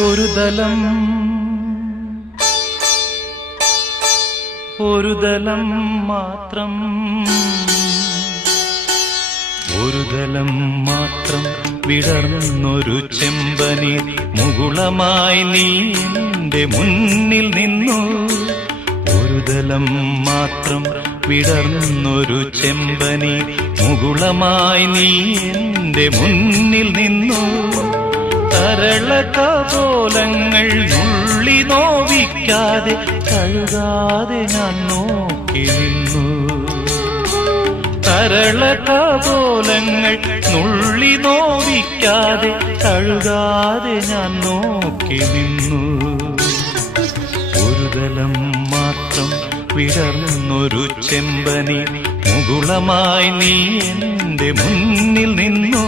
ഒരു ദലം മാത്രം വിടർന്നൊരു ചെമ്പനീർ മുകുളമായി നീ എന്റെ മുന്നിൽ നിന്നു. ഒരു ദലം മാത്രം വിടർന്നൊരു ചെമ്പനീർ മുകുളമായി നീ എന്റെ മുന്നിൽ നിന്നു. തരളകപോലങ്ങൾ നുള്ളി നോവിക്കാതെ കഴുകാതെ ഞാൻ നോക്കി നിന്നു. തരളകപോലങ്ങൾ നുള്ളി നോവിക്കാതെ കഴുകാതെ ഞാൻ നോക്കി നിന്നു. ഒരു ദലം മാത്രം വിടർന്നൊരു ചെമ്പനീർ മുകുളമായി നീ എന്റെ മുന്നിൽ നിന്നു.